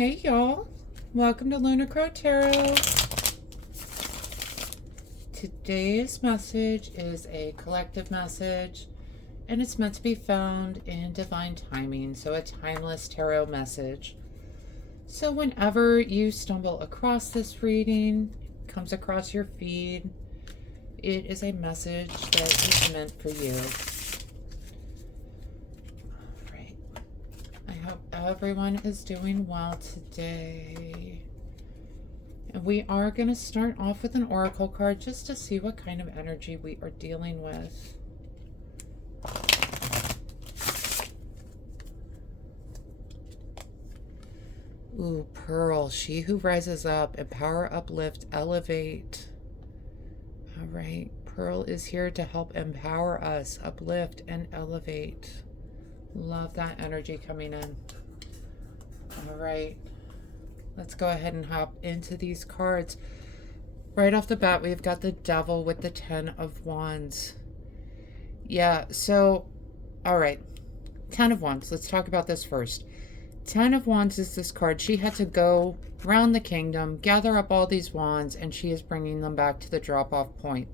Hey y'all, welcome to Lunar Tarot. Today's message is a collective message and it's meant to be found in divine timing, so a timeless tarot message. So whenever you stumble across this reading, comes across your feed, it is a message that is meant for you. I hope everyone is doing well today. And we are going to start off with an oracle card just to see what kind of energy we are dealing with. Ooh, Pearl, she who rises up, empower, uplift, elevate. All right, Pearl is here to help empower us, uplift, and elevate. Love that energy coming in. All right, let's go ahead and hop into these cards. Right off the bat, we've got the Devil with the 10 of Wands. Yeah, so, all right, 10 of Wands. Let's talk about this first. 10 of Wands is this card. She had to go around the kingdom, gather up all these wands, and she is bringing them back to the drop-off point.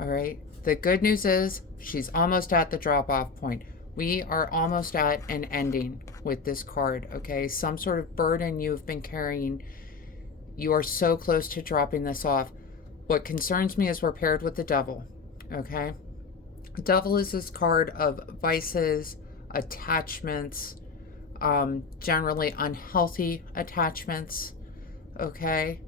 All right, the good news is she's almost at the drop-off point. We are almost at an ending with this card, okay? Some sort of burden you've been carrying. You are so close to dropping this off. What concerns me is we're paired with the Devil, okay? The Devil is this card of vices, attachments, generally unhealthy attachments, okay?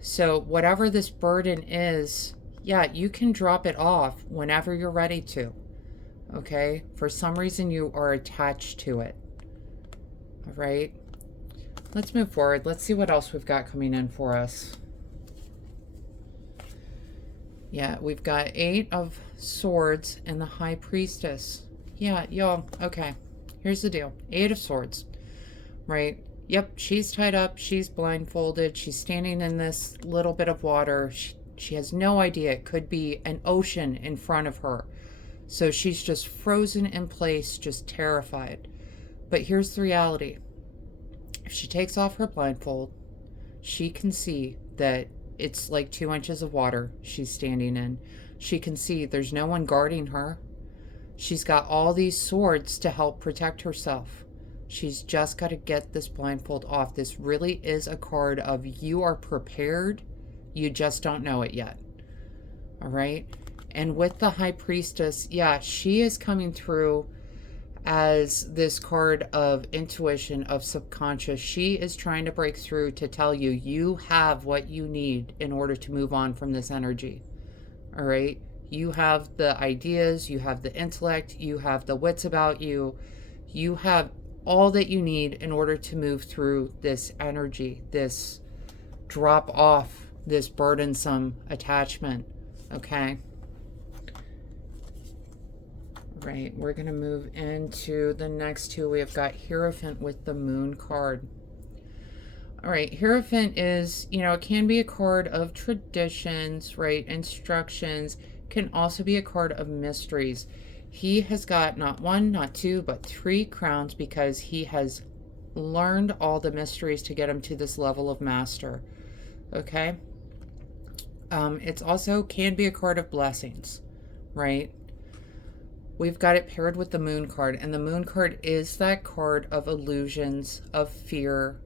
So whatever this burden is, yeah, you can drop it off whenever you're ready to. Okay, for some reason you are attached to it. All right, let's move forward. Let's see what else we've got coming in for us. Yeah, we've got 8 of Swords and the High Priestess. Yeah, y'all, okay, here's the deal. 8 of Swords, right? Yep, she's tied up, she's blindfolded, she's standing in this little bit of water. She has no idea. It could be an ocean in front of her. So she's just frozen in place, just terrified. But here's the reality. If she takes off her blindfold, she can see that it's like 2 inches of water she's standing in. She can see there's no one guarding her. She's got all these swords to help protect herself. She's just got to get this blindfold off. This really is a card of you are prepared, you just don't know it yet. All right? And with the High Priestess, yeah, she is coming through as this card of intuition, of subconscious. She is trying to break through to tell you, you have what you need in order to move on from this energy. All right? You have the ideas, you have the intellect, you have the wits about you. You have all that you need in order to move through this energy, this drop off, this burdensome attachment. Okay? Right, we're going to move into the next two. We have got Hierophant with the Moon card. All right, Hierophant is, it can be a card of traditions, right? Instructions. Can also be a card of mysteries. He has got not 1, not 2, but 3 crowns because he has learned all the mysteries to get him to this level of master. Okay? It's also can be a card of blessings, right? We've got it paired with the Moon card, and the Moon card is that card of illusions, of fear,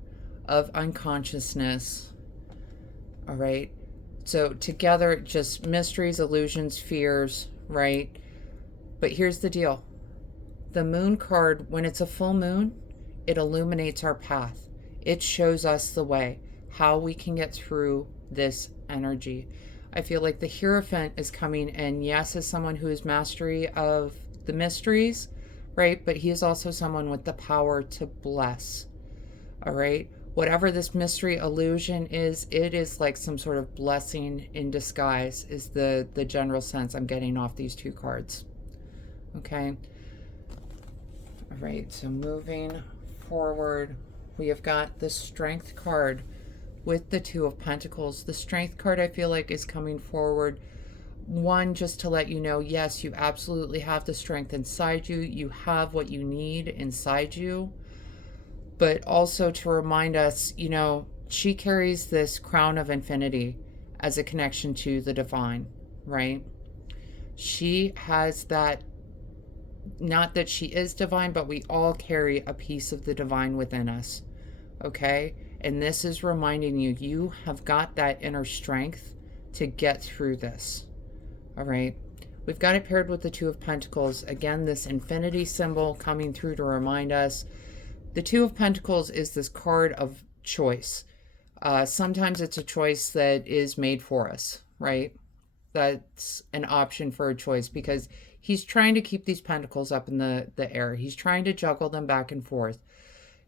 of unconsciousness. All right. So together, just mysteries, illusions, fears, right? But here's the deal. The Moon card, when it's a full moon, it illuminates our path. It shows us the way, how we can get through this energy. I feel like the Hierophant is coming in, yes, as someone who has mastery of the mysteries, right? But he is also someone with the power to bless, all right? Whatever this mystery illusion is, it is like some sort of blessing in disguise is the general sense I'm getting off these 2 cards, okay? All right, so moving forward, we have got the Strength card with the 2 of Pentacles. The Strength card, I feel like, is coming forward. 1, just to let you know, yes, you absolutely have the strength inside you. You have what you need inside you. but also to remind us, you know, she carries this crown of infinity as a connection to the divine, right? She has that, not that she is divine, but we all carry a piece of the divine within us, okay? And this is reminding you, you have got that inner strength to get through this, all right? We've got it paired with the Two of Pentacles. Again, this infinity symbol coming through to remind us. The Two of Pentacles is this card of choice. Sometimes it's a choice that is made for us, right? That's an option for a choice, because he's trying to keep these pentacles up in the air. He's trying to juggle them back and forth.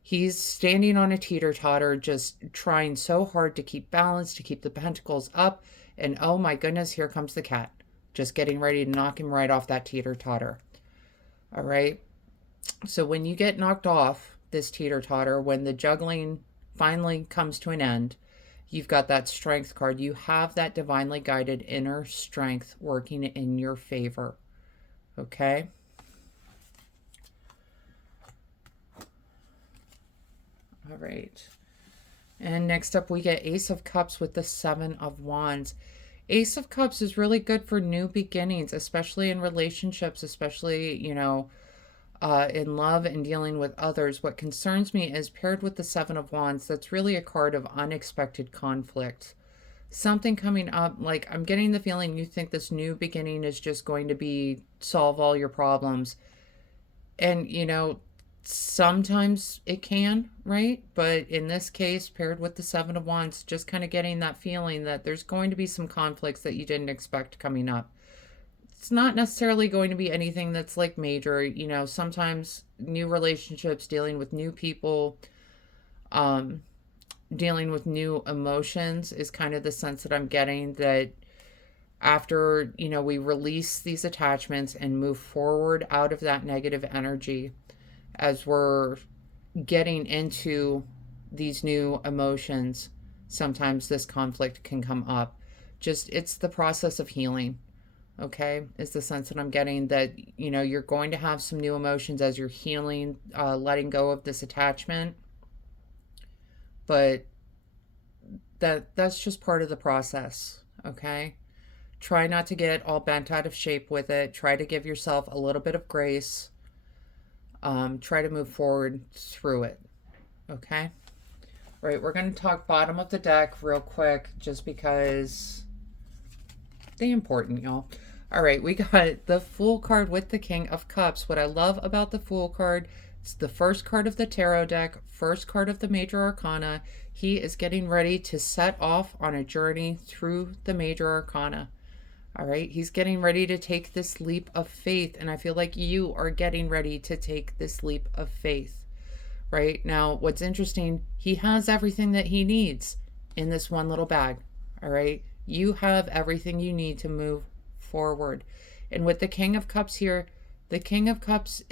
He's standing on a teeter-totter, just trying so hard to keep balance, to keep the pentacles up. And oh my goodness, here comes the cat, just getting ready to knock him right off that teeter-totter. All right. So when you get knocked off this teeter-totter, when the juggling finally comes to an end, you've got that strength card. You have that divinely guided inner strength working in your favor. Okay? All right. And next up we get Ace of Cups with the Seven of Wands. Ace of Cups is really good for new beginnings, especially in relationships, especially, you know, in love and dealing with others. What concerns me is paired with the Seven of Wands, that's really a card of unexpected conflict. Something coming up, like I'm getting the feeling you think this new beginning is just going to be solve all your problems. And, you know, sometimes it can, right? But in this case, paired with the Seven of Wands, just kind of getting that feeling that there's going to be some conflicts that you didn't expect coming up. It's not necessarily going to be anything that's like major, you know, sometimes new relationships, dealing with new people, dealing with new emotions is kind of the sense that I'm getting, that after, you know, we release these attachments and move forward out of that negative energy, as we're getting into these new emotions, sometimes this conflict can come up. Just, it's the process of healing. Okay, is the sense that I'm getting, that, you know, you're going to have some new emotions as you're healing, letting go of this attachment. But that's just part of the process, okay? Try not to get all bent out of shape with it. Try to give yourself a little bit of grace. Try to move forward through it, okay? All right, we're going to talk bottom of the deck real quick, just because they're important, y'all. All right, we got the Fool card with the King of Cups. What I love about the Fool card, it's the first card of the tarot deck, first card of the major arcana. He is getting ready to set off on a journey through the major arcana. All right, he's getting ready to take this leap of faith, and I feel like you are getting ready to take this leap of faith. Right now, what's interesting, he has everything that he needs in this one little bag. All right, you have everything you need to move forward. And with the King of Cups here, the King of Cups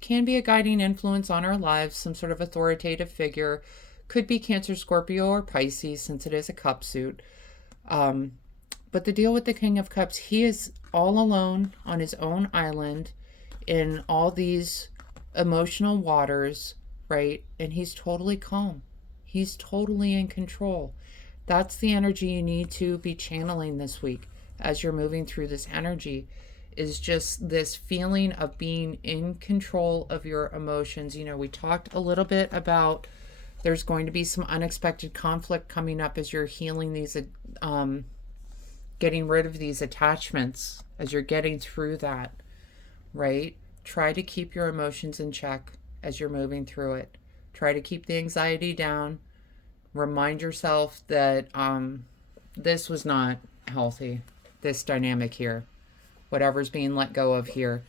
can be a guiding influence on our lives, some sort of authoritative figure. Could be Cancer, Scorpio, or Pisces, since it is a cup suit. But the deal with the King of Cups, he is all alone on his own island in all these emotional waters, right? And he's totally calm. He's totally in control. That's the energy you need to be channeling this week as you're moving through this energy, is just this feeling of being in control of your emotions. You know, we talked a little bit about there's going to be some unexpected conflict coming up as you're healing these, getting rid of these attachments, as you're getting through that, right? Try to keep your emotions in check as you're moving through it. Try to keep the anxiety down. Remind yourself that this was not healthy. This dynamic here, whatever's being let go of here,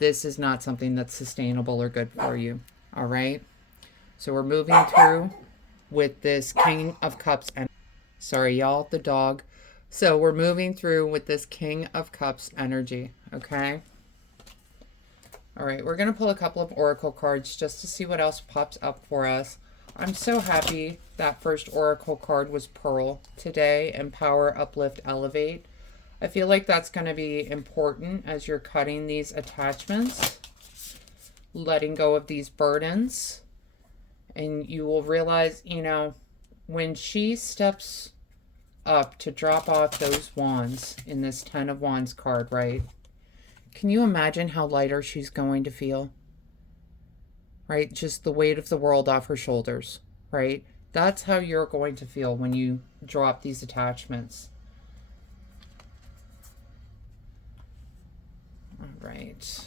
this is not something that's sustainable or good for you. All right. So we're moving through with this King of Cups. And sorry, y'all, the dog. So we're moving through with this King of Cups energy. Okay. All right. We're going to pull a couple of oracle cards just to see what else pops up for us. I'm so happy that first oracle card was Pearl today. Empower, uplift, elevate. I feel like that's going to be important as you're cutting these attachments, letting go of these burdens, And you will realize, you know, when she steps up to drop off those wands in this 10 of Wands card, right? Can you imagine how lighter she's going to feel? Right? Just the weight of the world off her shoulders, right? That's how you're going to feel when you drop these attachments. All right.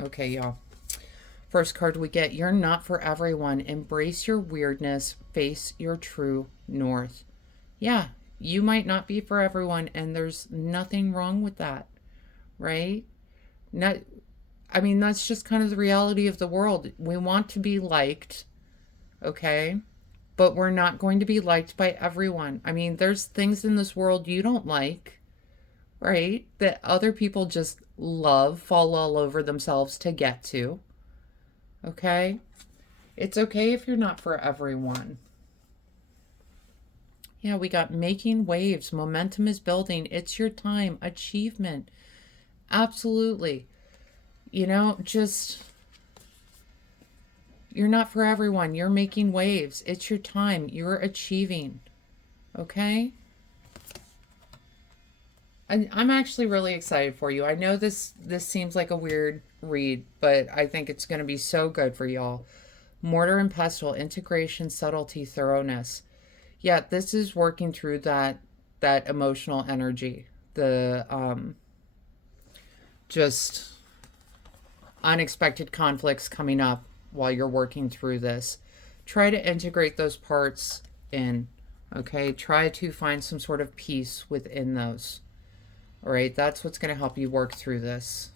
Okay, y'all. First card we get, you're not for everyone. Embrace your weirdness. Face your true north. Yeah, you might not be for everyone, and there's nothing wrong with that, right? Not, I mean, that's just kind of the reality of the world. We want to be liked, okay? But we're not going to be liked by everyone. I mean, there's things in this world you don't like, right? That other people just love, fall all over themselves to get to, okay? It's okay if you're not for everyone. Yeah, we got making waves. Momentum is building. It's your time. Achievement. Absolutely. You know, just, you're not for everyone. You're making waves. It's your time. You're achieving. Okay? And I'm actually really excited for you. I know this seems like a weird read, but I think it's going to be so good for y'all. Mortar and pestle, integration, subtlety, thoroughness. Yeah, this is working through that emotional energy. The just unexpected conflicts coming up while you're working through this. Try to integrate those parts in, okay? Try to find some sort of peace within those. All right, that's what's going to help you work through this.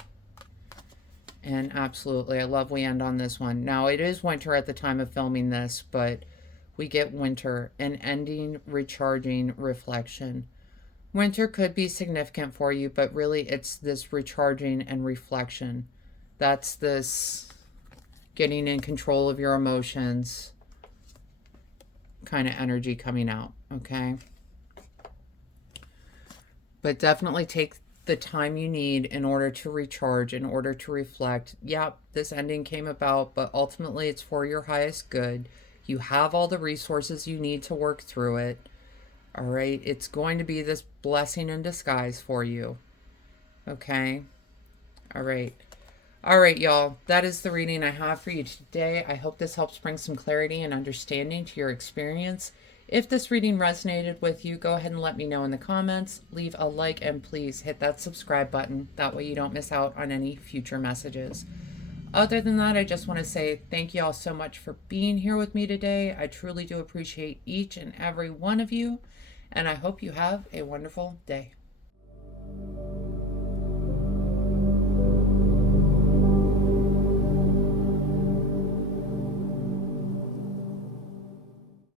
And absolutely, I love we end on this one. Now, it is winter at the time of filming this, but we get winter, an ending, recharging, reflection. Winter could be significant for you, but really it's this recharging and reflection. That's this getting in control of your emotions kind of energy coming out, okay? But definitely take the time you need in order to recharge, in order to reflect. Yeah, this ending came about, but ultimately it's for your highest good. You have all the resources you need to work through it. All right? It's going to be this blessing in disguise for you. Okay? All right. All right, y'all. That is the reading I have for you today. I hope this helps bring some clarity and understanding to your experience. If this reading resonated with you, go ahead and let me know in the comments. Leave a like and please hit that subscribe button. That way you don't miss out on any future messages. Other than that, I just want to say thank you all so much for being here with me today. I truly do appreciate each and every one of you, and I hope you have a wonderful day.